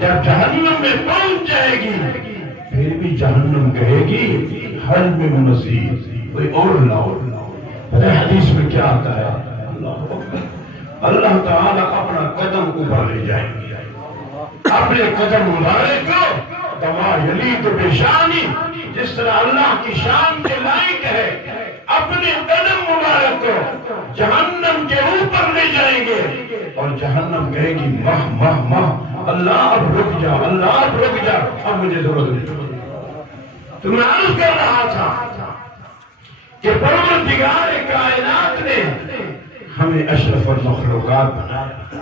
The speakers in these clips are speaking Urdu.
جب جہنم میں پہنچ جائے گی پھر بھی جہنم کہے گی حل میں مزید، کوئی اور لاؤ۔ حدیث میں کیا آتا ہے؟ اللہ تعالیٰ اپنا قدم اوپر لے جائیں گے، اپنے قدم مبارک کو کما یلیق بشانی، جس طرح اللہ کی شان کے لائق ہے، اپنے قدم مبارک کو جہنم کے اوپر لے جائیں گے اور جہنم کہے گی ماہ ماہ ماہ، اللہ اب رک جا، اللہ اب رک جا، اب مجھے ضرورت نہیں۔ تو میں عرض کر رہا تھا کہ پروردگار کائنات نے ہمیں اشرف المخلوقات بنایا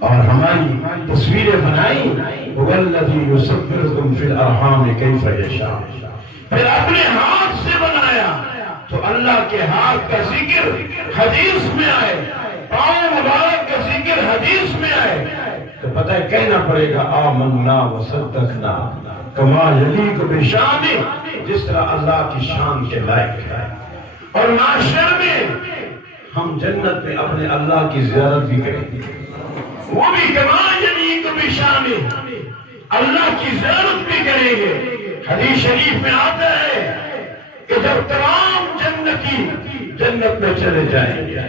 اور ہماری تصویریں بنائی، والذی یصورکم فی الارحام کیف یشاء، پھر اپنے ہاتھ سے بنایا تو اللہ کے ہاتھ کا ذکر حدیث میں آئے، پاؤں مبارک کا ذکر حدیث میں آئے تو پتہ ہے کہنا پڑے گا آمنا وصدقنا کما یلیق بشان، جس طرح اللہ کی شان کے لائق ہے۔ اور معاشر میں ہم جنت میں اپنے اللہ کی زیارت بھی کریں گے، وہ بھی کما یلیق بشان، اللہ کی زیارت بھی کریں گے۔ حدیث شریف میں آتا ہے کہ جب تمام جنتی جنت میں چلے جائیں گے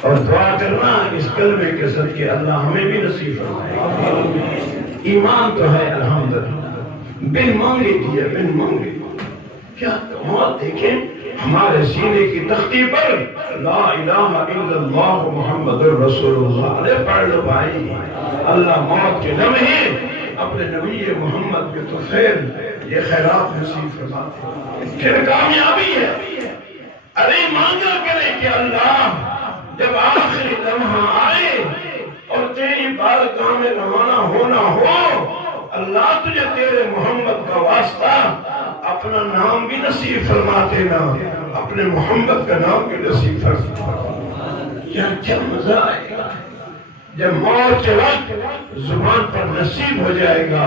اور دعا کرنا اس کلمے کے صدقے اللہ ہمیں بھی نصیب فرمائے۔ ایمان تو ہے الحمدللہ، بن مانگے دیا، بن مانگے کیا کمال۔ دیکھیں ہمارے سینے کی تختی پر لا الہ الا اللہ محمد الرسول اللہ، ارے پڑھ لو بھائی، اللہ موت کے لمحے اپنے نبی محمد کے طفیل یہ خیرات نصیب فرماتے، پھر کامیابی ہے۔ ارے مانگا کرے کہ اللہ جب آخری لمحہ آئے اور تیری بارگاہ میں روانہ ہونا ہو، اللہ تجھے تیرے محمد کا واسطہ اپنا نام بھی نصیب فرماتے نا، اپنے محمد کا نام بھی نصیب فرماتے۔ کیا مزہ آئے گا جب موت کے وقت زبان پر نصیب ہو جائے گا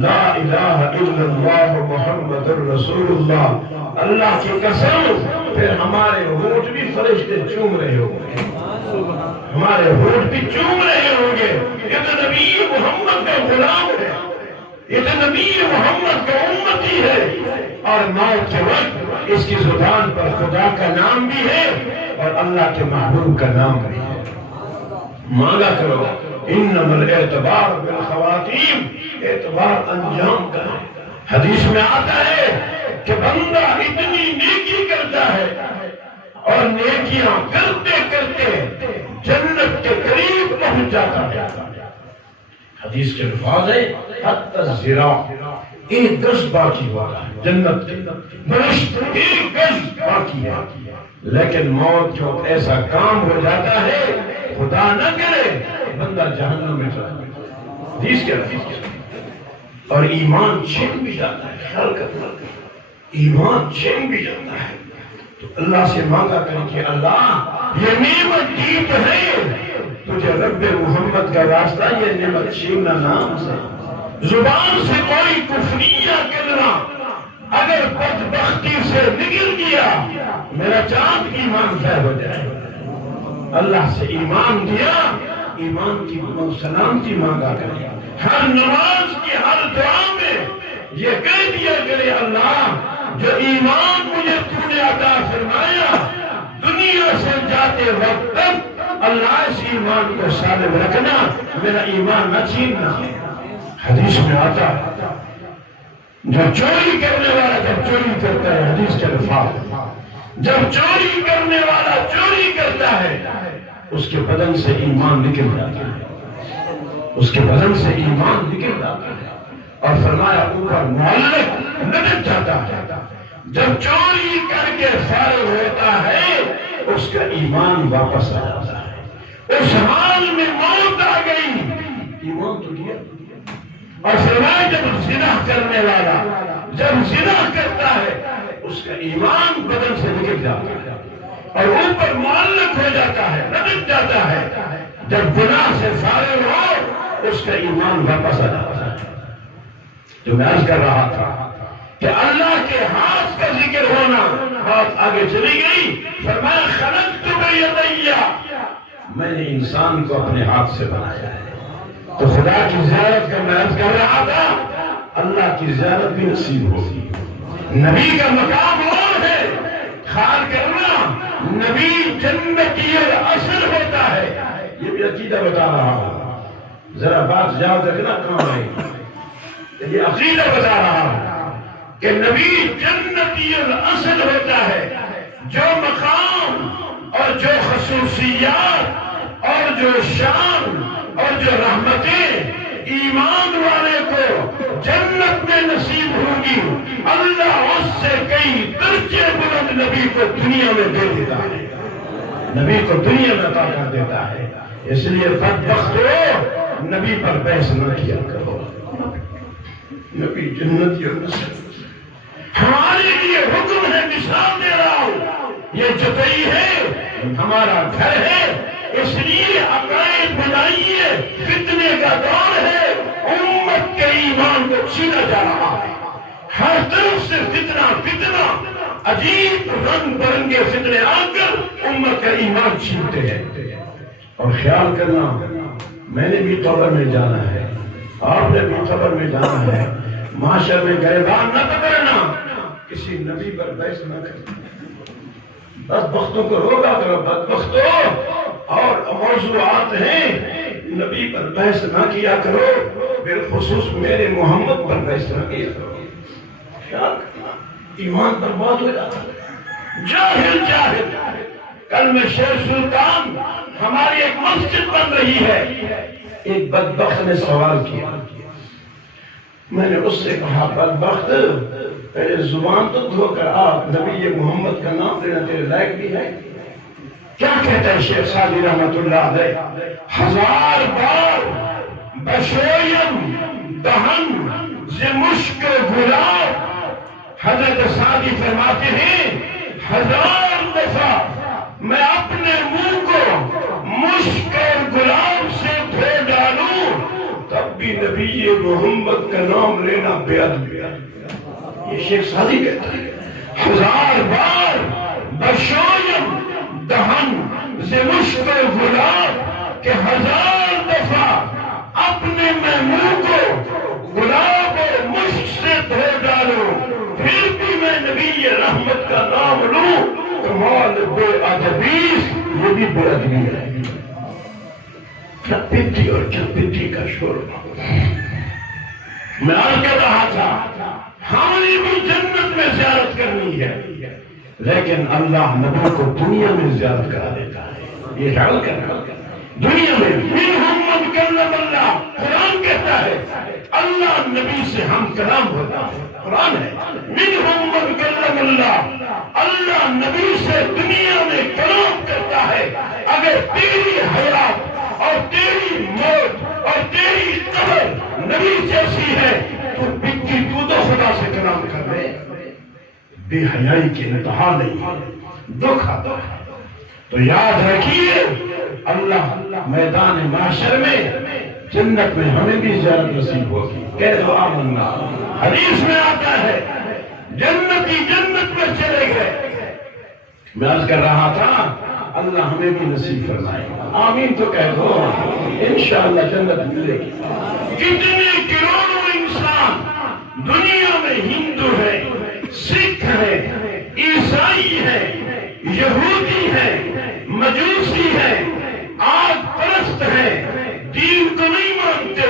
لا الہ الا اللہ محمد الرسول اللہ، اللہ کی قسم پھر ہمارے ہونٹ بھی فرشتے چوم رہے ہوں گے، ہمارے ہونٹ بھی چوم رہے ہوں گے، یہ تو نبی محمد کا غلام ہے، یہ تو نبی محمد کا امتی ہے۔ اور موت کے وقت اس کی زبان پر خدا کا نام بھی ہے اور اللہ کے محبوب کا نام بھی ہے۔ مانگا کرو، انما الاعتبار بالخواتیم، اعتبار انجام کا ہے۔ حدیث میں آتا ہے کہ بندہ اتنی نیکی کرتا ہے اور نیکیاں کرتے کرتے جنت کے قریب پہنچ جاتا ہے۔ حدیث کے الفاظ ہے حتی الذراع، ایک گز باقی والا ہے جنت، برشت ایک گز باقی ہے، لیکن موت جو ایسا کام ہو جاتا ہے خدا نہ کرے بندہ جہنم میں چلا جاتا، حدیث کے الفاظ، اور ایمان چھن بھی جاتا ہے، خیال کرنا ایمان چھن بھی جاتا ہے۔ تو اللہ سے مانگا کریں کہ اللہ یہ نعمت دی تو ہے، تجھے رب محمد کا راستہ یہ نعمت چھیننا نام سے، زبان سے کوئی کفریہ کہنا اگر بدبختی سے نکل گیا میرا چاند ایمان ضائع ہو جائے۔ اللہ سے ایمان دیا، ایمان کی سلامتی مانگا کرے، ہر نماز کی ہر دعا میں یہ کہہ دیا کرے اللہ جو ایمان مجھے تو نے عطا فرمایا دنیا سے جاتے وقت تک اللہ اس ایمان کو سالم رکھنا، میرا ایمان نہ چھیننا۔ حدیث میں آتا ہے جو چوری کرنے والا جب چوری کرتا ہے، حدیث کے الفاظ، جب چوری کرنے والا چوری کرتا ہے اس کے بدن سے ایمان نکل جاتا ہے، اس کے بدن سے ایمان نکل جاتا ہے، اور فرمایا اوپر معلق لٹک جاتا ہے۔ جب چوری کر کے فارغ ہوتا ہے اس کا ایمان واپس آ جاتا ہے، اس حال میں موت آ گئی ایمان تو گیا۔ اور فرمایا جب زنا کرنے والا جب زنا کرتا ہے اس کا ایمان بدن سے نکل جاتا ہے اور اوپر معلق ہو جاتا ہے، لٹک جاتا ہے۔ جب گناہ سے فارغ ہو اس کا ایمان واپس آ جاتا ہے۔ جو میں عرض کر رہا تھا کہ اللہ کے ہاتھ کا ذکر ہونا، بات آگے چلی گئی، فرمایا خلقت بیدیا، میں نے انسان کو اپنے ہاتھ سے بنایا ہے۔ تو خدا کی زیارت کا میں عرض کر رہا تھا، اللہ کی زیارت بھی نصیب ہوگی۔ نبی کا مقام اور ہے، خیال کرنا نبی جنتی الاصل ہوتا ہے، یہ بھی عقیدہ بتا رہا ہوں، ذرا بات یاد رکھنا کام آئے گی۔ یہ عقیدہ بتا رہا ہوں کہ نبی جنتی الاصل ہوتا ہے، جو مقام اور جو خصوصیات اور جو شان اور جو رحمتیں ایمان والے کو جنت میں نصیب ہوں گی، اللہ اس سے کئی درجے بلند نبی کو دنیا میں دے دیتا ہے، نبی کو دنیا میں عطا کر دیتا ہے۔ اس لیے بدبختو نبی پر بحث نہ کیا کرو، نبی جنت اور نصیب ہمارے لیے حکم ہے، مثال دے رہا ہوں، یہ جتائی ہے ہمارا گھر ہے، اس لیے عقائد بنائیے، فتنے کا دور ہے، امت کے ایمان کو چھینا جا رہا ہے، ہر طرف سے فتنہ فتنہ، عجیب رنگ برنگے فتنے آ کر امت کا ایمان چھینتے ہیں۔ اور خیال کرنا، میں نے بھی قبر میں جانا ہے، آپ نے بھی قبر میں جانا ہے، معاشر میں گریبان نہ پکڑنا، کسی نبی پر بحث نہ کرنا، بدبختوں کو روکا کرو، بدبختوں اور موضوعات ہیں، نبی پر بحث نہ کیا کرو، بالخصوص میرے محمد پر بحث نہ کیا کرو، خیال کرنا ایمان برباد ہو جاتا ہے۔ جاہل کل میں شیر سلطان ہماری ایک مسجد بن رہی ہے، ایک بدبخت نے سوال کیا، میں نے اس سے کہا بدبخت پہلے زبان تو دھو کر آپ نبی محمد کا نام لینا تیرے لائق بھی ہے؟ کیا کہتا ہے شیخ سعدی رحمت اللہ علیہ؟ ہزار بار بشویم دہن ز مشک گلاب، حضرت سعدی فرماتے ہیں ہزار دفعہ میں اپنے منہ کو مشک اور گلاب سے دھو ڈالوں تب بھی نبی محمد کا نام لینا بے ادبی ہے، یہ شیخ سعدی کہتا ہے۔ ہزار بار بشویم دہن ز مشک و گلاب، کہ ہزار دفعہ اپنے میں منہ کو گلاب اور مشک سے دھو ڈالوں پھر بھی میں نبی رحمت کا نام لوں، کمال بے ادبیس، یہ بھی بے ادبی ہے۔ کیا پتی اور کیا پتی کا شور، میں عرض کر رہا تھا ہماری بھی جنت میں زیارت کرنی ہے، لیکن اللہ نبی کو دنیا میں زیارت کرا دیتا ہے، یہ خیال کرنا دنیا میں منہم من کلم اللہ، قرآن کہتا ہے اللہ نبی سے ہم کلام ہوتا ہے، قرآن ہے منہم من کلم اللہ، اللہ نبی سے دنیا میں کلام کرتا ہے۔ اگر تیری حیات اور تیری موت اور تیری قبر نبی جیسی ہے تو بکی تو خدا سے کلام کر رہے، بے حیائی کی انتہا نہیں، دکھ آتا ہے۔ تو یاد رکھیے اللہ میدان محشر میں جنت میں ہمیں بھی زیارت نصیب ہوگی، کہہ دو آمنا۔ حدیث میں آتا ہے جنتی جنت میں چلے گئے، میں عرض کر رہا تھا اللہ ہمیں بھی نصیب فرمائے، آمین تو کہہ دو، انشاءاللہ جنت ملے گی۔ کتنے کروڑوں انسان دنیا میں ہندو ہے، سکھ ہے، عیسائی ہے، یہودی ہے، مجوسی ہے، آگ پرست ہے، دین کو نہیں مانتے،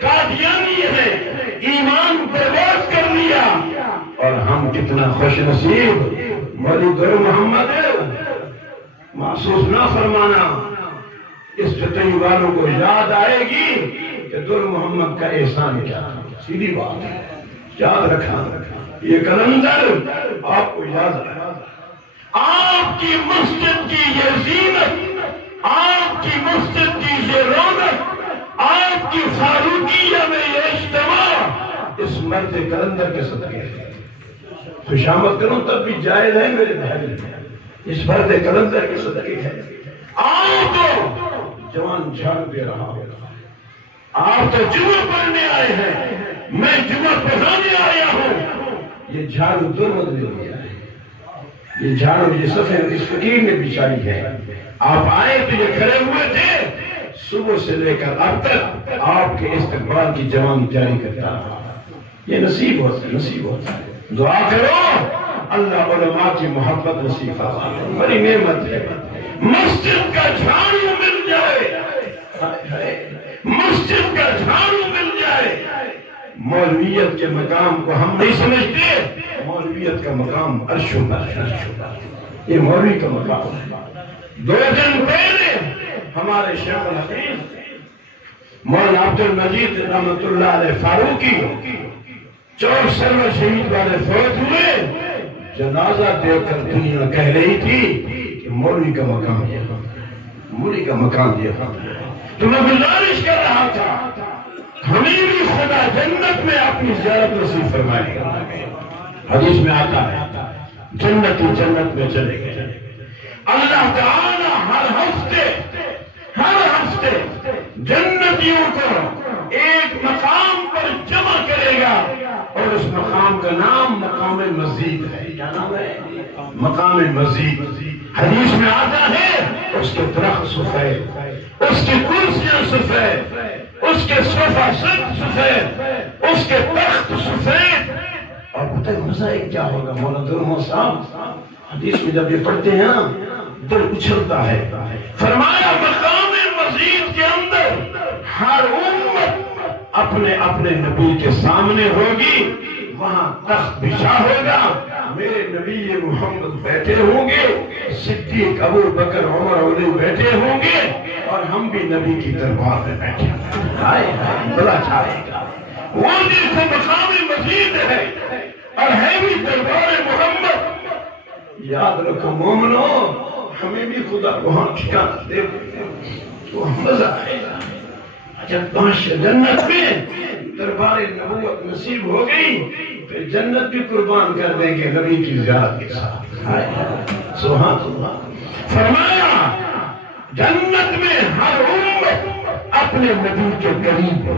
قادیانی ہے، ایمان برباد کر لیا، اور ہم کتنا خوش نصیب مولوی در محمد محسوس نہ فرمانا، اس فتنی والوں کو یاد آئے گی کہ در محمد کا احسان کیا، سیدھی بات ہے، یاد رکھا یہ کلندر آپ کو یاد رکھا، آپ کی مسجد کی یہ زینت، آپ کی مسجد کی یہ رونق، آپ کی فاروقیہ میں یہ اجتماع اس مرد کلندر کے صدقے ہے۔ خوشامد کروں تب بھی جائز ہے میرے بھائی، اس مرد کلندر کے صدقے ہے۔ آپ تو جوان جھاڑ دے رہا ہوں، آپ تو جمعہ پڑھنے آئے ہیں، میں جمعہ پڑھانے آیا ہوں، یہ جھاڑو دونوں نے دیا ہے، یہ جھاڑو یہ سفید اس فقیر نے بچھائی ہے۔ آپ آئے تو یہ کھڑے ہوئے تھے، صبح سے لے کر اب تک آپ کے استقبال کی جوانی جاری کرتا رہا. یہ نصیب ہوتا ہے، نصیب ہوتا ہے. دعا کرو اللہ علماء کی محبت نصیب فرمائے. بڑی نعمت ہے. مسجد کا جھاڑو مل جائے، مسجد کا جھاڑو مل جائے. مولویت کے مقام کو ہم نہیں سمجھتے. مولویت کا مقام عرش و عرش، یہ مولوی کا مقام ہے. 2 دن پہلے ہمارے شیخ الحدیث مولانا عبد المجید رحمۃ اللہ علیہ فاروقی چور سرور شہید والے فوت ہوئے. جنازہ دیکھ کر دنیا کہہ رہی تھی کہ مولوی کا مقام یہ ہے، مولوی کا مقام یہ ہے. تو میں گزارش کر رہا تھا ہمیں بھی خدا جنت میں اپنی زیارت نصیب فرمائے گا. حدیث میں آتا ہے جنت جنت میں چلے گئے. اللہ تعالی ہر ہفتے جنتیوں کو ایک مقام پر جمع کرے گا اور اس مقام کا نام مقام مزید ہے. کیا نام ہے؟ مقام مزید. حدیث میں آتا ہے اس کے درخت سفید، اس کی کرسیاں سفید، اس کے صوفہ سفید، اس کے تخت سفید. اور پتہ ہے مزہ کیا ہوگا مولانا درمو صاحب؟ حدیث میں جب یہ پڑھتے ہیں نا دل اچھلتا ہے. فرمایا مقام مزید کے اندر ہر امت اپنے اپنے نبی کے سامنے ہوگی. وہاں تخت بچھا ہوگا، میرے نبی محمد بیٹھے ہوں گے، صدیق ابو بکر عمر علی بیٹھے ہوں گے اور ہم بھی نبی کی دربار میں بیٹھے ہوں گے. بڑا چاہے گا وہ جس مقام مزید ہے اور ہے بھی دربار محمد. یاد رکھو مومنو ہمیں بھی خدا وہاں ٹھکانہ دے تو مزہ آئے گا. جب پہنچ جنت میں دربار نبوت نصیب ہو گئی پھر جنت بھی قربان کر دیں گے نبی کی زیارت کے ساتھ. سبحان اللہ. فرمایا جنت میں ہر امت اپنے نبی کے قریب.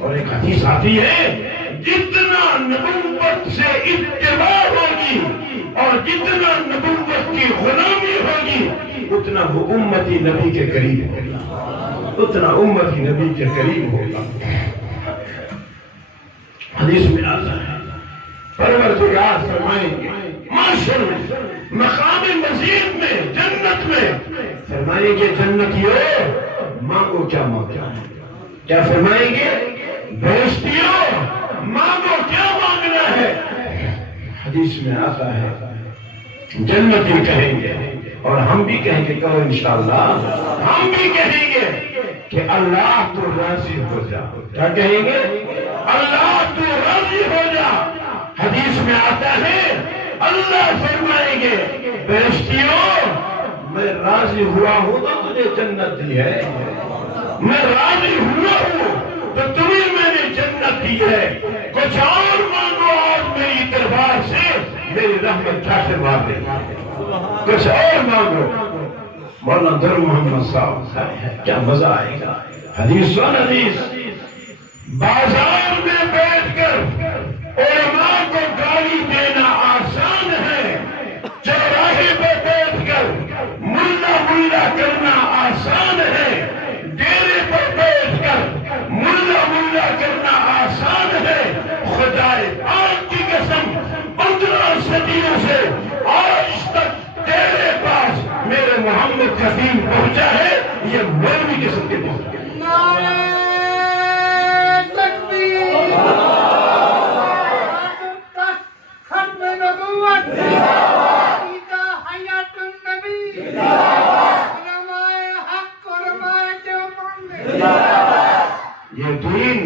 اور ایک حدیث آتی ہے جتنا نبوت سے اتباع ہوگی اور جتنا نبوت کی غلامی ہوگی اتنا وہ امتی نبی کے قریب ہوگا، اتنا امتی نبی کے قریب ہوگا. حدیث میں آتا ہے پروردگار فرمائیں گے معاشر میں مقام مزید میں جنت میں فرمائیں گے جنتیوں مانگو کیا مانگنا ہے. کیا فرمائیں گے؟ بہشتیوں مانگو کیا مانگنا ہے. حدیث میں آتا ہے جنتی کہیں گے اور ہم بھی کہیں گے کہو انشاءاللہ ہم بھی کہیں گے کہ اللہ تو راضی ہو جا. کیا کہیں گے؟ اللہ تو راضی ہو جا. حدیث میں آتا ہے اللہ فرمائیں گے بہشتیوں میں راضی ہوا ہوں تو تجھے جنت دی ہے، میں راضی ہوا ہوں تو تمہیں میں نے جنت دی ہے. کچھ اور مانگو آج میری دربار سے میری رحمت جھاٹے مار دے. کچھ اور مانگو. مولانا در محمد صاحب کیا مزہ آئے گا. حدیث بازار میں بیٹھ کر علماء کو گالی دینا آسان ہے، چوراہے پہ بیٹھ کر ملا کرنا آسان ہے، ڈیرے پر بیٹھ کر ملا کرنا آسان ہے. خدائے پاک کی قسم 15 صدیوں سے آج تک تیرے پاس میرے محمد کا دین پہنچا ہے. یہ مولوی قسم کے پہنچ گئے. یہ دین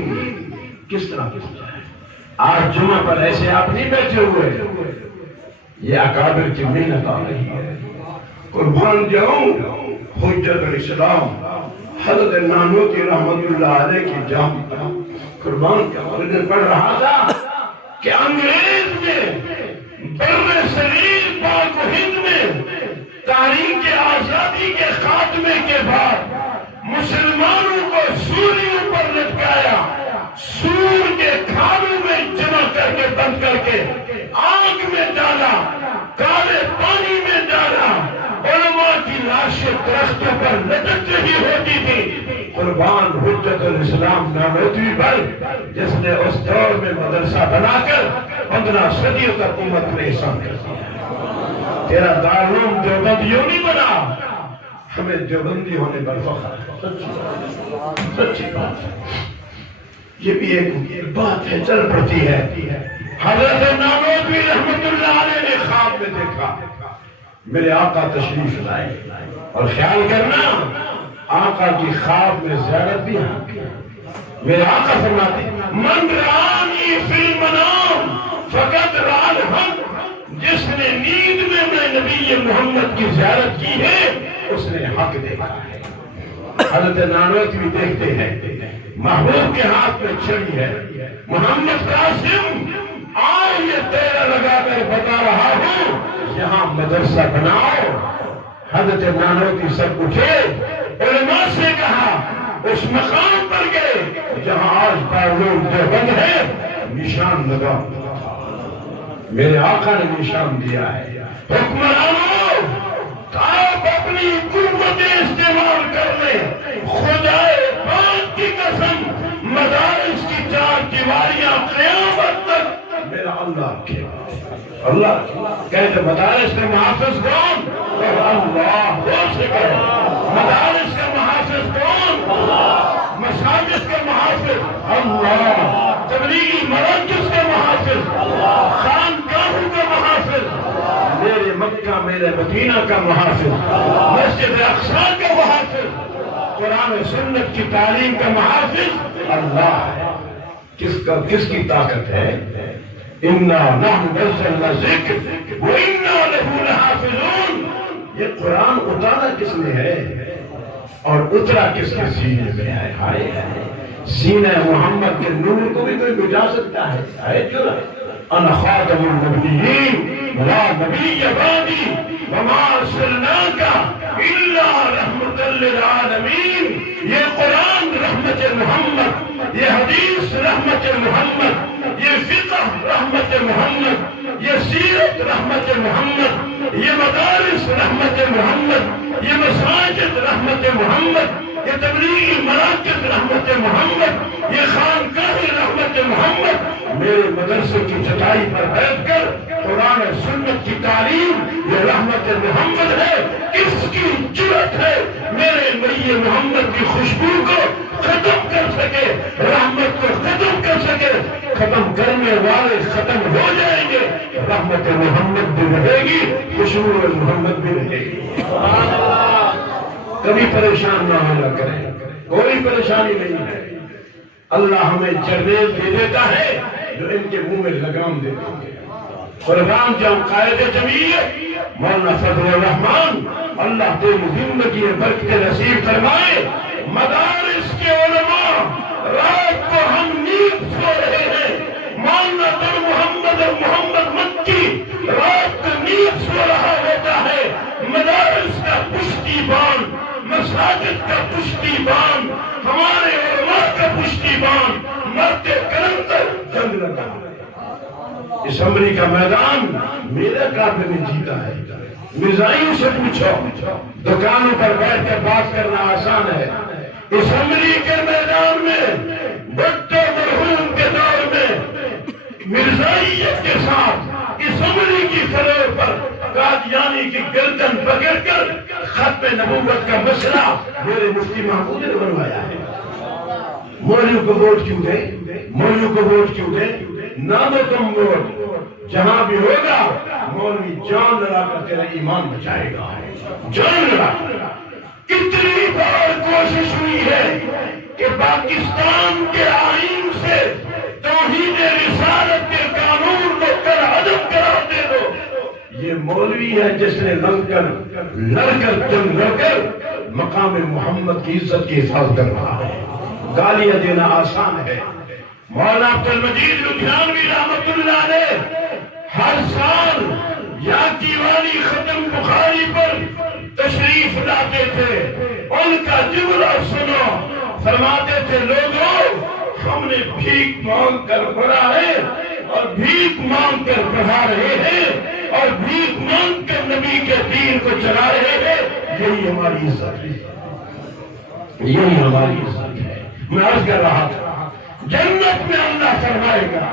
کس طرح پہنچا ہے؟ آج جمعہ پر ایسے آپ نہیں بیٹھے ہوئے، یہ اکابر کی محنت آ رہی ہے. قربان جاؤں حجت الاسلام حضرت نانوتوی رحمت اللہ علیہ کی جام قربان کا مردن پڑھ رہا تھا کہ انگریز میں بر صغیر پاک و ہند میں تحریک آزادی کے خاتمے کے بعد مسلمانوں کو سوریوں پر لٹکایا، سور کے کھالوں میں جمع کر کے بند کر کے آگ میں ڈالا، کالے پانی میں ڈالا. علماء کی لاشیں درختوں پر لٹک رہی ہوتی تھی. قربان حجت الاسلام نانوتوی پر، جس نے اس دور میں مدرسہ بنا کر 15 صدیوں تک امت میں احسان کر دیا۔ تیرا دارالعلوم دیوبند یوں نہیں بنا، ہمیں دیوبندی ہونے پر فخر ہے، سچی بات ہے۔ یہ بھی ایک بات ہے چل پڑتی ہے۔ حضرت نانوتوی رحمت اللہ علیہ نے خواب میں دیکھا میرے آقا تشریف لائے، اور خیال کرنا آقا کی خواب میں زیارت بھی ہے۔ میرے آقا فرماتے من رانی فی المنام فقط رأى الحق، جس نے نیند میں نبی محمد کی زیارت کی ہے اس نے حق دیکھا ہے۔ حضرت نانوتوی دیکھتے ہیں محبوب کے ہاتھ میں چھڑی ہے، محمد قاسم آؤ یہ تیرا لگا کر بتا رہا ہوں یہاں مدرسہ بناؤ۔ حضرت نانوتوی سب اٹھے، علماء سے کہا اس مقام پر گئے جہاں آج دارالعلوم دیوبند ہے، نشان لگاؤ۔ میرے آقا نے نشان دیا ہے، حکمرانوں آپ اپنی قوتیں استعمال کر لیں، خدائے پاک کی قسم مدارس کی 4 دیواریاں قیامت تک میرا اللہ کہتے مدارس کا محافظ کون؟ اللہ ہو سکے۔ مدارس کا محافظ کون؟ مساجد کا محافظ اللہ، تبلیغی مراکز کا محافظ اللہ، خانقاہوں کا محافظ میرے مکہ میرے مدینہ کا محافظ، مسجد اقصی کا محافظ، قرآن و سنت کی تعلیم کا محافظ اللہ ہے۔ کس کی طاقت ہے؟ اِنَّا نَحْنُ نَزَّلْنَا الذِّکْرَ وَإِنَّا لَهُ لَحَافِظُونَ۔ یہ قرآن اتارا کس نے ہے اور اترا کس کے سینے میں ہے؟ ہائے سینہ محمد کے نور کو بھی کوئی بجھا سکتا ہے؟ ہے کیوں نہ؟ انا خاتم النبیین لا نبی بعدی وما ارسلناک الا رحمۃ للعالمین۔ یہ قرآن رحمت محمد، یہ حدیث رحمت محمد، یہ فقہ رحمت محمد، یہ سیرت رحمت محمد، یہ مدارس رحمت محمد، یہ مساجد رحمت محمد، یہ تبلیغی مراکز رحمت محمد، یہ خانقاہ رحمت محمد۔ میرے مدرسے کی چٹائی پر بیٹھ کر قرآن و سنت کی تعلیم یہ رحمت محمد ہے۔ کس کی جرأت ہے میرے نبی محمد کی خوشبو کو ختم کر سکے، رحمت کو ختم کر سکے؟ ختم کرنے والے ختم ہو جائیں گے، رحمت محمد بھی رہے گی، خوشبو محمد بھی رہے گی۔ کبھی پریشان نہ ہونا کریں، کوئی پریشانی نہیں ہے۔ اللہ ہمیں جرنیل دے دیتا ہے جو ان کے منہ میں لگام دے دیتے ہیں۔ قربان جاؤں قائد جمعیت مولانا فضل الرحمان، اللہ تیری زندگی میں برکت نصیب فرمائے۔ مدارس کے علماء رات کو ہم نیند سو رہے ہیں، مولانا در محمد اور محمد مکی رات کو نیند سو رہا ہوتا ہے۔ مدارس کا پشتی بان، مساجد کا پشتی بان، ہمارے علماء کا پشتی بان مرتے کرندر جنگ لگا۔ اسمبلی کا میدان میرا کافر نے جیتا ہے۔ مرزائیوں سے پوچھو، دکانوں پر بیٹھ کر بات کرنا آسان ہے، اسمبلی کے میدان میں بھٹو مرحوم کے دور میں مرزائیت کے ساتھ اسمبلی کی فلور پر قادیانی کی گردن پکڑ کر ختم نبوت کا مسئلہ میرے مفتی محمود نے بنوایا ہے۔ مولویوں کو ووٹ کیوں دیں؟ مولویوں کو ووٹ کیوں دیں؟ نہ دو تم ووٹ، جہاں بھی ہوگا مولوی جان لڑا کر تیرا ایمان بچائے گا، جان لڑا۔ کتنی بار کوشش ہوئی ہے کہ پاکستان کے آئین سے توحید رسالت کے قانون کو کر عدم قرار دے دو۔ یہ مولوی ہے جس نے لڑ کر جنگ لڑ کر مقام محمد کی عزت کی حفاظت کر رہا ہے۔ گالیاں دینا آسان ہے۔ مولانا عبدالمجید لدھیانوی رحمت اللہ علیہ ہر سال یا دیوانی ختم بخاری پر تشریف لاتے تھے، ان کا جملہ سنو، فرماتے تھے لوگوں ہم نے بھیک مانگ کر پڑھا ہے اور بھیک مانگ کر پڑھا رہے ہیں اور بھیک مانگ کر نبی کے دین کو چلا رہے ہیں، یہی ہماری عزت ہے، یہی ہماری عزت ہے۔ میں عرض کر رہا تھا جنت میں اللہ فرمائے گا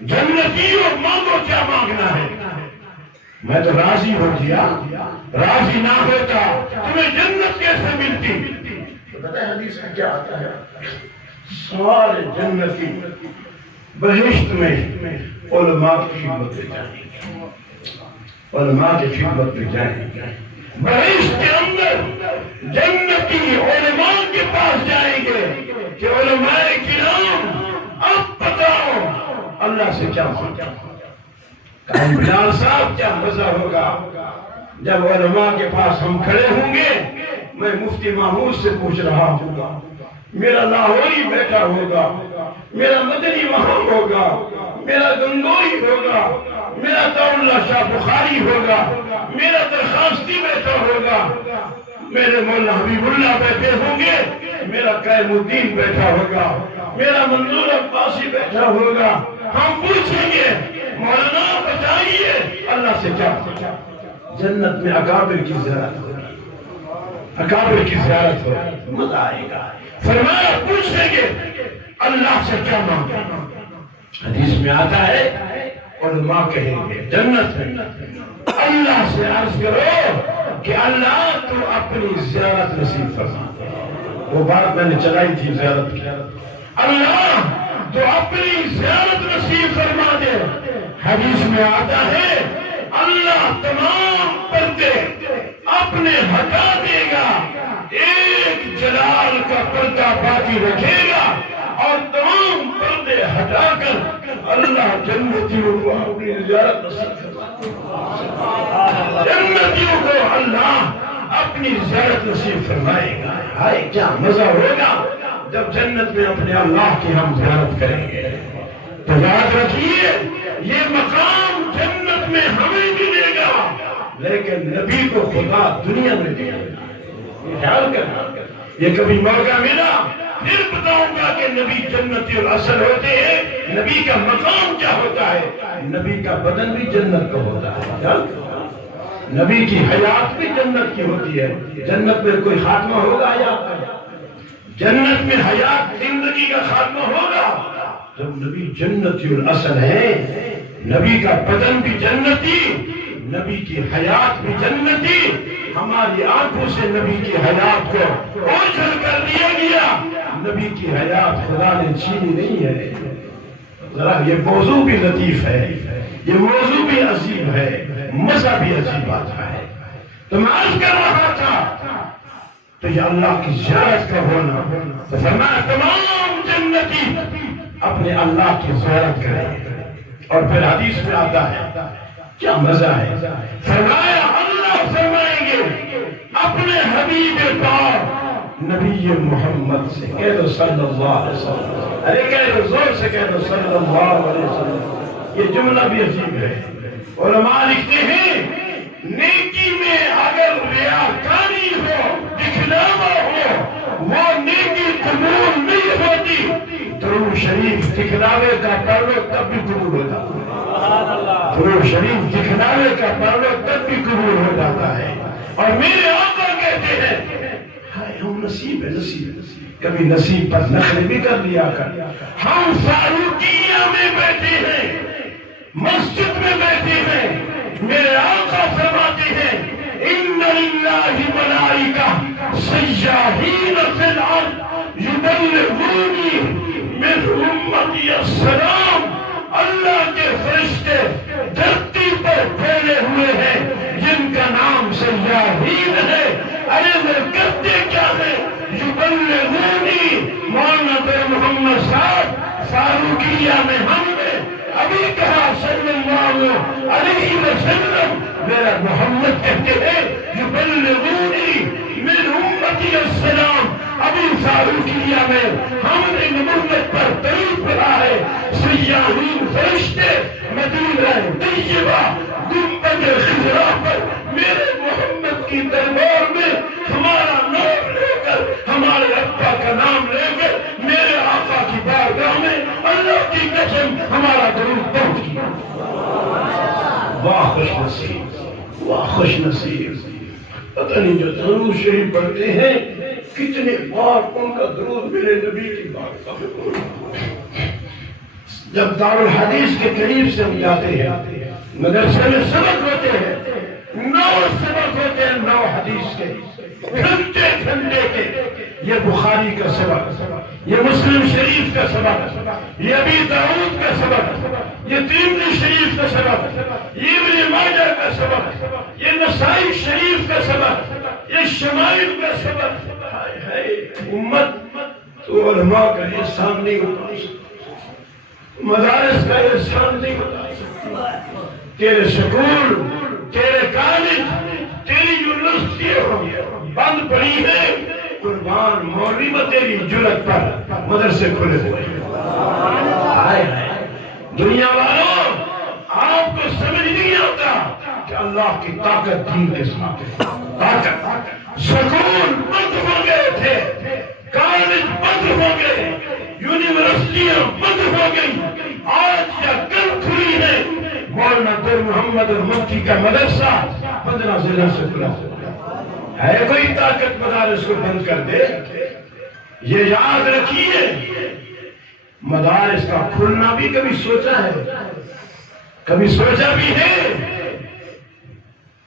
جنتیوں مانگو کیا مانگنا ہے. میں تو راضی ہو گیا، راضی نہ ہوتا تمہیں جنت کیسے ملتی؟ تو پتہ ہے حدیث میں کیا آتا ہے؟ سارے جنتی بہشت میں علماء کی خدمت میں جائیں گے، علماء کی خدمت میں جائیں گے. بہشت کے اندر جنتی علماء کے پاس جائیں گے کہ علماء کرام اب بتاؤ اللہ سے کیا مانگا. کہیں بلال صاحب کیا مزہ ہوگا جب علماء کے پاس ہم کھڑے ہوں گے. میں مفتی محمود سے پوچھ رہا ہوں گا، میرا لاہوری بیٹھا ہوگا، میرا مدنی وہاں ہوگا، میرا گنگوئی ہوگا، میرا دولہ شاہ بخاری ہوگا، میرا درخواستی بیٹھا ہوگا، میرے مولانا حبیب اللہ بیٹھے ہوں گے، میرا قائم الدین بیٹھا ہوگا، میرا منظور عباسی بیٹھا ہوگا. ہم پوچھیں گے مولانا بتائیے اللہ سے کیا. جنت میں اکابر کی زیارت ہوگی، اکابر کی زیارت ہوگی، مزہ آئے گا. فرمایا پوچھیں گے اللہ سے کیا مانگا. حدیث میں آتا ہے علماء کہیں گے جنت میں اللہ سے عرض کرو کہ اللہ تو اپنی زیارت نصیب فرما. وہ بات میں نے چلائی تھی زیارت کی. اللہ تو اپنی زیارت نصیب فرما دے. حدیث میں آتا ہے اللہ تمام پردے اپنے ہٹا دے گا، ایک جلال کا پردہ باقی رکھے گا اور تمام پردے ہٹا کر اللہ جنتیوں کو اپنی زیارت نصیب فرمائے. جنتیوں کو اللہ اپنی زیارت نصیب فرمائے گا. ہائے کیا مزہ ہوگا جب جنت میں اپنے اللہ کی ہم زیارت کریں گے. تو یاد رکھیے یہ مقام جنت میں ہمیں ملے گا، لیکن نبی کو خدا دنیا میں دیا. خیال کرنا، یہ کبھی موقع ملا پھر بتاؤں گا کہ نبی جنتی الاصل ہوتے ہیں. نبی کا مقام کیا ہوتا ہے؟ نبی کا بدن بھی جنت کا ہوتا ہے. نبی کی حیات بھی جنت کی ہوتی ہے. جنت میں کوئی خاتمہ ہوگا یا جنت میں حیات زندگی کا خاتمہ ہوگا؟ جب نبی جنتی الاصل ہے، نبی کا بدن بھی جنتی، نبی کی حیات بھی جنتی. ہماری آنکھوں سے نبی کی حیات کو اوجھل کر دیا گیا. نبی کی حیات خدا نے چھینی نہیں ہے. ذرا یہ موضوع بھی لطیف ہے، یہ موضوع بھی عجیب ہے، مزہ بھی عجیب آتا ہے. تو میں عرض کر رہا تھا تو یہ اللہ کی زیارت کا ہونا. تو فرمایا تمام جنتی اپنے اللہ کی زیارت کریں. اور پھر حدیث میں آتا ہے کیا مزہ ہے. فرمایا اللہ فرمائیں گے اپنے حبیب پاک نبی محمد سے کہہ دو صلی اللہ علیہ وسلم. ارے کہہ دو زور سے کہہ دو صلی اللہ علیہ وسلم. یہ جملہ بھی عجیب ہے. علماء لکھتے ہیں نیکی میں اگر ریاکاری ہو، دکھلاوا ہو، وہ نیکی قبول نہیں ہوتی. درود شریف دکھلاوے کا پڑھ لو تب بھی قبول ہو جاتا ہے. درود شریف دکھلاوے کا پڑھ لو تب بھی قبول ہو جاتا ہے. اور میرے آقا کہتے ہیں ہائے ہم نصیب ہے، نصیب کبھی نصیب پر نخرے بھی کر لیا کر. ہم فاروقیہ میں بیٹھے ہیں، مسجد میں بیٹھے ہیں، میرے آقا فرماتے ہیں ان للہ ملائکہ سیاحین فی الارض یبلغونی من امتی السلام. اللہ کے فرشتے دھرتی پر پھیلے ہوئے ہیں جن کا نام سیاحین ہے. ارے وہ کرتے کیا ہے؟ یبلغونی. مولانا محمد صاحب فاروقیہ میں ہم نے ابھی کہا صلی اللہ علیہ وسلم، میرا محمد کہتے ہیں یبلغونی من امتی السلام. ابھی فاروقیہ میں ہم نے نبوت پر درود پڑھا ہے. سیاحین فرشتے مدینہ طیبہ گنبد خضرا پر میرے محمد کی دربار میں ہمارا نام لے کر، ہمارے ابا کا نام لے کر میرے آقا کی بارگاہ میں اللہ کی قسم ہمارا درود پہنچ گیا. واہ خوش نصیب، واہ خوش نصیب. پتہ نہیں جو درود شریف پڑھتے ہیں کتنے بار ان کا درود میرے نبی کی بات کا جب دارالحدیث کے قریب سے ہم جاتے ہیں مدرسے میں سبق ہوتے ہیں 9 سبق ہوتے ہیں 9 حدیث کے گھنٹے گھنٹے کے یہ بخاری کا سبق یہ مسلم شریف کا سبق یہ ابی داؤد کا سبق یہ ترمذی شریف کا سبق یہ ابن ماجہ کا سبق یہ نسائی شریف کا سبق یہ شمائل کا سبق امت تو علماء کا احسان نہیں ہوتا مدارس کا احسان نہیں ہوتا تیرے سکول تیرے کالج تیری یونیورسٹیاں بند پڑی ہے قربان مولوی میں تیری جرت پر مدرسے کھلے ہوئے دنیا والوں آپ کو سمجھ نہیں آتا کہ اللہ کی طاقت دین کے ساتھ ہے طاقت سکول بند ہو گئے تھے کالج بند ہو گئے یونیورسٹیاں بند ہو گئی آج یا کل کھلی ہے مولانا در محمد المکی کا مدرسہ 15 ضلع سے کھلا ہے کوئی طاقت مدارس کو بند کر دے یہ یاد رکھیے مدارس کا کھلنا بھی کبھی سوچا ہے کبھی سوچا بھی ہے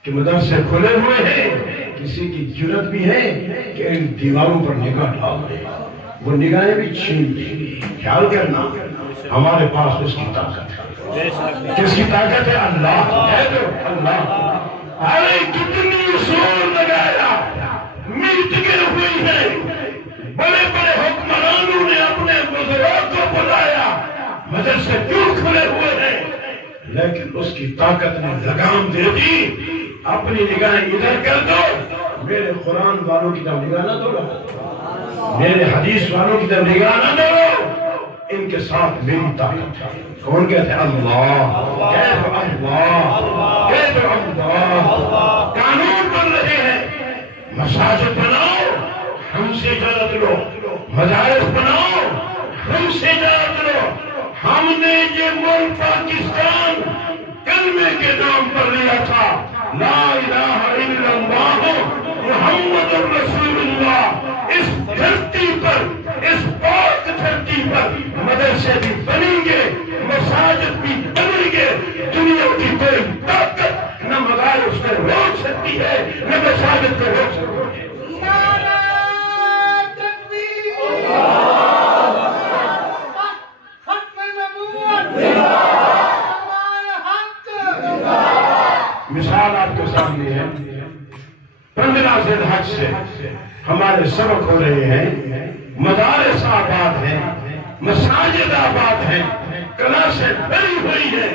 کہ مدرسے کھلے ہوئے ہیں کسی کی جرت بھی ہے کہ ان دیواروں پر نگاہ ڈال دے وہ نگاہیں بھی چھین لیں خیال کرنا ہمارے پاس اس کی طاقت ہے کس کی طاقت ہے اللہ ہے تو اللہ ارے کتنی زور لگایا میٹنگیں ہوئی ہے بڑے بڑے حکمرانوں نے اپنے بزرگوں کو بلایا مدرسے کیوں کھلے ہوئے ہیں لیکن اس کی طاقت نے لگام دے دی اپنی نگاہیں ادھر کر دو میرے قرآن والوں کی طرف نگاہ نہ دو میرے حدیث والوں کی طرف نگاہ نہ دو ان کے ساتھ میری طاقت ہے کون کہتے ہیں اللہ کیف اللہ کیف اللہ قانون بن رہے ہیں مساجد بناؤ ہم سے اجازت لو مدارس بناؤ ہم سے اجازت لو ہم نے یہ ملک پاکستان کلمے کے نام پر لیا تھا لا الہ الا اللہ محمد رسول اللہ اس دھرتی پر اس پاک دھرتی پر مدرسے بھی بنیں گے مساجد بھی بنیں گے دنیا کی کوئی طاقت نہ مدارس کو روک سکتی ہے نہ مساجد کو روک سکتی ہے مثال آپ کے سامنے ہے 15 ذی الحج سے ہمارے سبق ہو رہے ہیں مدارس آباد ہیں مساجد آباد ہیں کلاسیں بھری ہوئی ہیں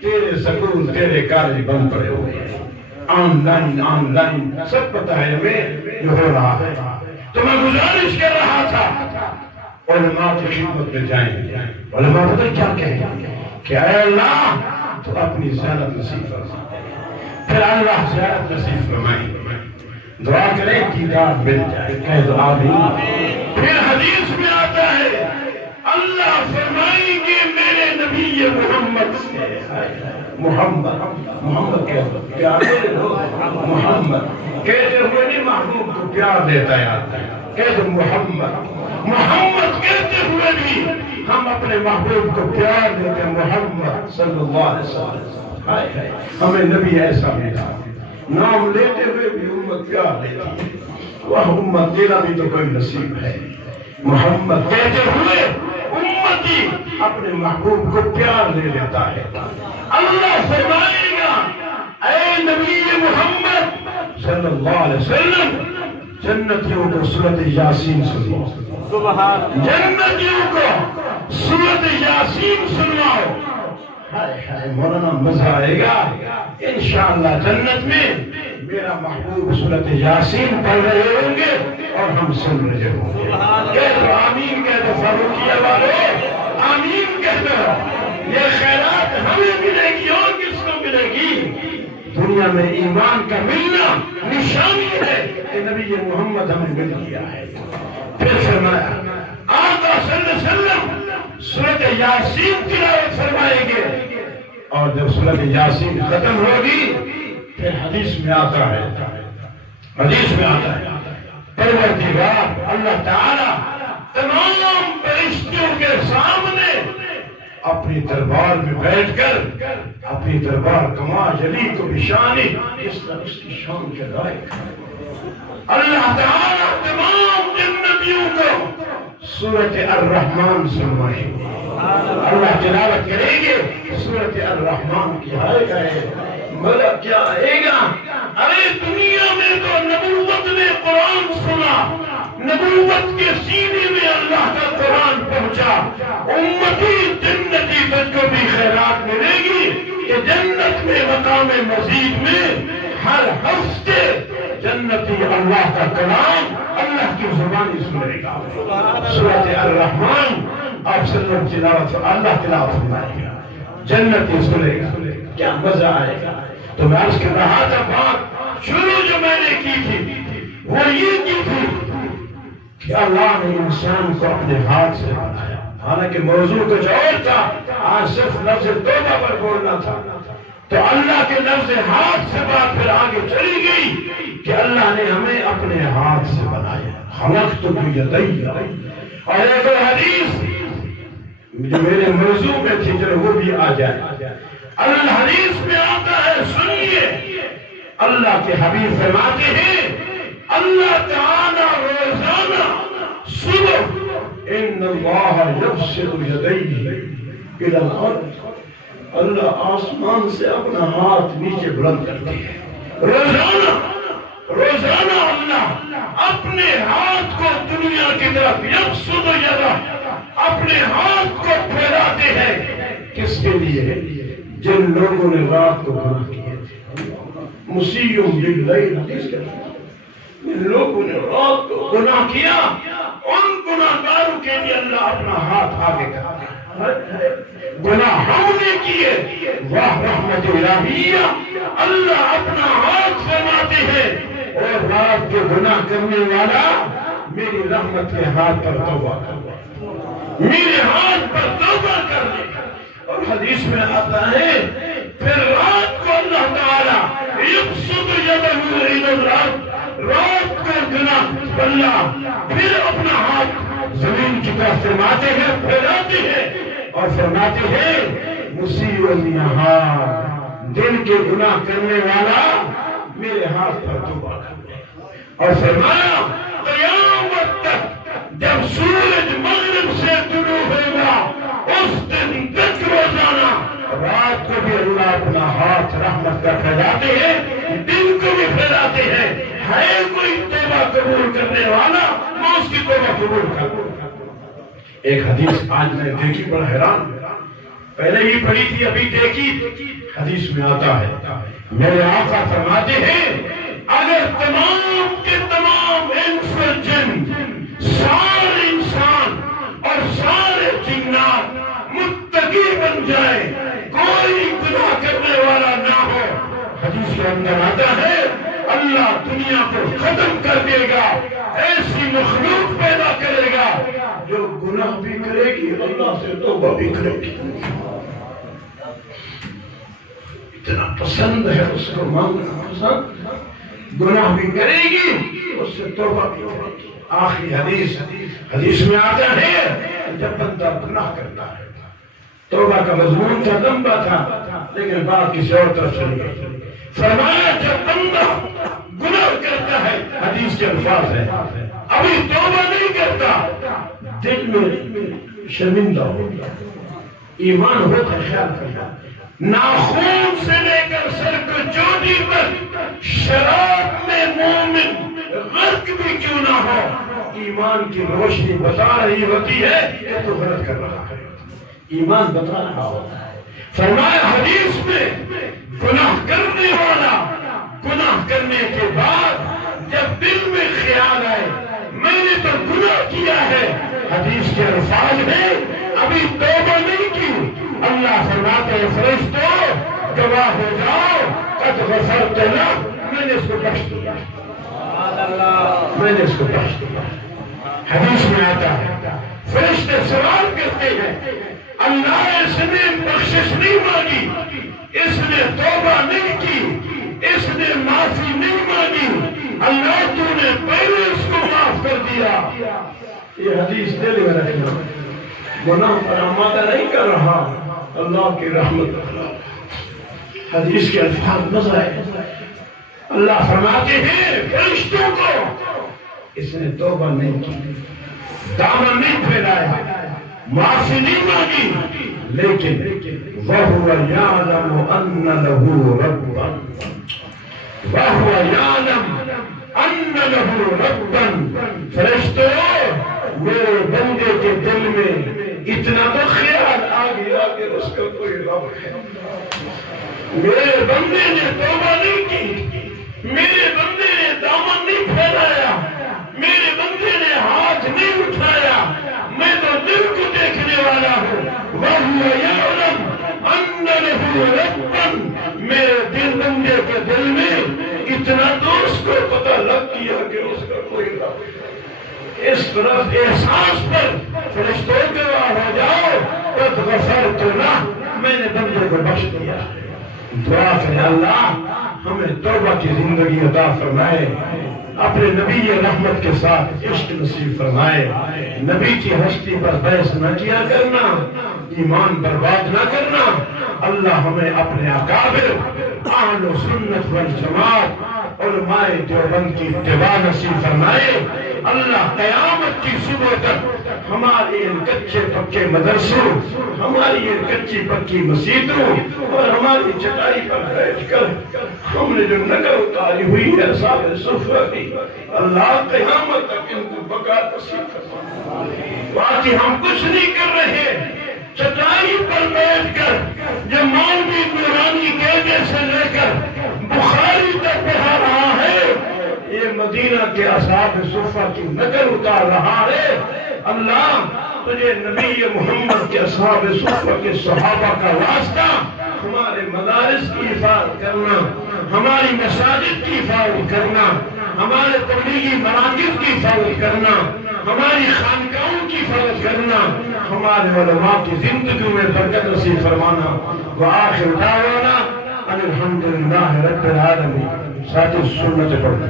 تیرے سکول تیرے کالج بند پڑے ہوئے ہیں آن لائن سب پتہ ہے ہمیں جو ہو رہا ہے تو میں گزارش کر رہا تھا علماء کی خدمت میں جائیں علماء پتہ کیا کہیں کہ اے اللہ تو اپنی زیارت نصیب فرما پھر اللہ زیارت نصیب فرمائیں دعا کریں دیدار مل جائے کہہ دو آمین پھر حدیث میں آتا ہے اللہ فرمائیں گے میرے نبی محمد سے محمد کہہ دو پیارے محمد کہتے ہوئے نہیں محبوب کو پیار دیتا ہے کہہ دو محمد کہتے ہوئے بھی ہم اپنے محبوب کو پیار دیتے ہیں محمد صلی اللہ علیہ وسلم ہمیں نبی ایسا ملا نام لیتے ہوئے بھی امت پیار دیتی ہے وہ امت تیرا بھی تو کوئی نصیب ہے محمد کہتے ہوئے امتی اپنے محبوب کو پیار دے دیتا ہے اللہ فرمائے گا اے نبی محمد صلی اللہ علیہ وسلم جنتیوں کو سورۃ یاسین سنو جنتیوں کو سورۃ یاسین سنواؤ مولانا مزہ آئے گا انشاءاللہ جنت میں میرا محبوب سورۃ یاسین پڑھ رہے ہوں گے اور ہم سن رہے ہوں گے کہہ دو آمین کہہ دو فاروقیہ والے آمین کہہ دو یہ خیرات ہمیں ملے گی اور کس کو ملے گی دنیا میں ایمان کا ملنا نشانی ہے کہ نبی محمد ہمیں مل گیا ہے پھر فرمایا آقا صلی اللہ علیہ وسلم سورۃ یاسین تلاوت فرمائیں گے اور جب سورۃ یاسین ختم ہوگی پھر حدیث میں آتا ہے پروردگار اللہ تعالی تمام فرشتوں کے سامنے اپنی دربار میں بیٹھ کر اپنی دربار کما جلی کو بشانی اس طرح اس کی شان کے لائق ہے۔ اللہ تعالی تمام جنتیوں کو سورۃ الرحمن سنوائیں گے، اللہ تلاوت کریں گے سورۃ الرحمن کی آئے گئے ملک کیا آئے گا۔ ارے دنیا میں تو نبوت نے قرآن سنا، نبوت کے سینے میں اللہ کا قرآن پہنچا، امتی جنتی تجھ کو بھی خیرات ملے گی کہ جنت میں مقام مزید میں ہر ہفتے جنتی اللہ کا کلام اللہ کی زبانی سنے گا۔ سورۃ الرحمن آپ صلی اللہ علیہ وسلم اللہ تلاوت فرمائے گا، جنتی سنے گا، کیا مزہ آئے گا۔ تو میں عرض کر رہا تھا بات شروع جو میں نے کی تھی وہ یہ کی تھی کہ اللہ نے انسان کو اپنے ہاتھ سے بنایا، حالانکہ موضوع کچھ اور تھا، آج صرف لفظ توبہ پر بولنا تھا، تو اللہ کے لفظ ہاتھ سے بات پھر آگے چلی گئی کہ اللہ نے ہمیں اپنے ہاتھ سے بنایا، خلقتک بیدی۔ اور ایک حدیث جو میرے موضوع میں تھی چلو وہ بھی آ جائے، اللہ حدیث میں آتا ہے، سنیے اللہ کے حبیب فرماتے ہیں اللہ تعالی روزانہ صبح ان اللہ یبسط یدیہ الی الارض، اللہ آسمان سے اپنا ہاتھ نیچے بلند کرتے ہیں، روزانہ اللہ اپنے ہاتھ کو دنیا کی طرف یبسط یدہ اپنے ہاتھ کو پھیلاتے ہیں، کس کے لیے؟ جن لوگوں نے رات کو گناہ کیے تھے، مسیء باللیل، جن لوگوں نے رات کو گناہ کیا ان گناہگاروں کے لیے اللہ اپنا ہاتھ آگے کرتا ہے۔ گناہ ہم نے کیے، واہ رحمت الہیہ، اللہ اپنا ہاتھ فرماتے ہیں اور رات کے گناہ کرنے والا میری رحمت کے ہاتھ پر توبہ کر، میرے ہاتھ پر توبہ کر لے۔ اور حدیث میں آتا ہے پھر رات کو اللہ تعالی یبسط یدہ الی الارض، رات کو گناہ اللہ پھر اپنا ہاتھ زمین کی طرف فرماتے ہیں، پھیلاتے ہیں اور فرماتے ہیں مسیء النہار، دن کے گناہ کرنے والا میرے ہاتھ پر توبہ کر لے۔ اور فرمایا قیامت تک جب سورج مغرب سے طلوع ہوگا اس دن تک روزانہ رات کو بھی اللہ اپنا ہاتھ رحمت کا پھیلاتے ہیں، دن کو بھی پھیلاتے ہیں، ہے کوئی توبہ قبول کرنے والا میں اس کی توبہ قبول کروں۔ ایک حدیث آج میں دیکھی بڑا حیران، پہلے ہی پڑھی تھی ابھی دیکھی، حدیث میں آتا ہے میرے آقا فرماتے ہیں اگر تمام کے تمام انس و جن، سارے انسان اور سارے جنات متقی بن جائے، کوئی گناہ کرنے والا نہ ہو، حدیث کے اندر آتا ہے اللہ دنیا کو ختم کر دے گا، ایسی مخلوق پیدا کرے گا جو گناہ بھی کرے گی اللہ سے توبہ بھی کرے گی، اتنا پسند ہے اس کو مانگنا پسند، گناہ بھی کرے گی اس سے توبہ بھی کرے گی۔ آخری حدیث میں آتا ہے جب بندہ گناہ کرتا ہے، توبہ کا مضمون تھا، لمبا تھا لیکن بات کسی اور طرف چلی گئی، فرمایا جب بندہ گناہ کرتا ہے، حدیث کے الفاظ ہے ابھی توبہ نہیں کرتا، دل میں شرمندہ ہوتا، ایمان ہوتا ہے، خیال کرتا، ناخون سے لے کر سر کو چوٹی تک شراب میں مومن غرق بھی کیوں نہ ہو، ایمان کی روشنی بتا رہی ہوتی ہے کہ تو غلط کر رہا ہے، ایمان بتا رہا ہوتا ہے۔ فرمایا حدیث میں گناہ کرنے والا گناہ کرنے کے بعد جب دل میں خیال آئے میں نے تو گناہ کیا ہے، حدیث کے الفاظ میں ابھی توبہ نہیں کی، اللہ فرماتے ہیں فرشتوں گواہ ہو جاؤ قد غفرت لہ، میں نے اس کو بخش دیا، میں نے اس کو بخش دیا۔ حدیث میں آتا ہے فرشتے سوال کرتے ہیں اللہ اس نے بخشش نہیں مانگی، اس نے توبہ نہیں کی، اس نے معافی نہیں مانگی، اللہ تو نے پہلے اس کو کیا. یہ حدیث دل میں رکھنا. گناہ پر آمادہ نہیں کر رہا. اللہ کی رحمت. حدیث کے الفاظ مزہ ہے. اللہ فرماتے ہیں فرشتوں کو اس نے توبہ نہیں کی, دامن نہیں پھیلایا, معافی نہیں مانگی, لیکن وَهُوَ يَعْلَمُ أَنَّ لَهُ رَبًّا, وَهُوَ يَعْلَمُ أَنَّ لَهُ رَبًّا. فرشتوں میرے بندے کے دل میں اتنا تو خیال آ گیا کہ اس کا کوئی رب ہے. میرے بندے نے توبہ نہیں کی, میرے بندے نے دامن نہیں پھیلایا, میرے بندے نے ہاتھ نہیں اٹھایا, میں تو دل کو دیکھنے والا ہوں. وَهُوَ يَعْلَمُ أَنَّ لَهُ رَبًّا. میرے دل بندے کے دل میں اتنا تو اس کو پتہ لگ گیا کہ اس کا کوئی رب ہے. اس طرف احساس پر فرشتوں کے ہو جاؤ, قد غفرت لہ, میں نے بندے کو بخش دیا. دعا کرے اللہ ہمیں توبہ کی زندگی عطا فرمائے, اپنے نبی رحمت کے ساتھ عشق نصیب فرمائے. نبی کی ہستی پر بحث نہ کیا کرنا, ایمان برباد نہ کرنا. اللہ ہمیں اپنے اکابر اہل و سنت والجماعت علماء دیوبند کی اتباع نصیب فرمائے. اللہ قیامت کی صبح تک ہماری ان کچے پکے مدرسوں, ہماری ان کچی پکی مسجدوں اور ہماری چٹائی پر بیٹھ کر ہم نے جو نظر اتاری ہوئی ہے اصحاب صفہ کی, اللہ قیامت تک ان کو بقا نصیب فرمائے. باقی ہم کچھ نہیں کر رہے, چٹائی پر بیٹھ کر جو مولوی نورانی کہنے سے لے کر بخاری تک پڑھا رہا ہے, یہ مدینہ کے اصحاب صفہ کی نظر اتار رہا ہے. اللہ تجھے نبی محمد کے اصحاب صفہ کے صحابہ کا واسطہ ہمارے مدارس کی حفاظت کرنا, ہماری مساجد کی حفاظت کرنا, ہمارے تبلیغی مراکز کی حفاظت کرنا, ہماری خانقاہوں کی حفاظت کرنا, ہمارے علماء کی زندگی میں برکت نصیب فرمانا. وآخر دعوانا ان الحمدللہ رب العالمین. ساتھ سنت پڑھنا.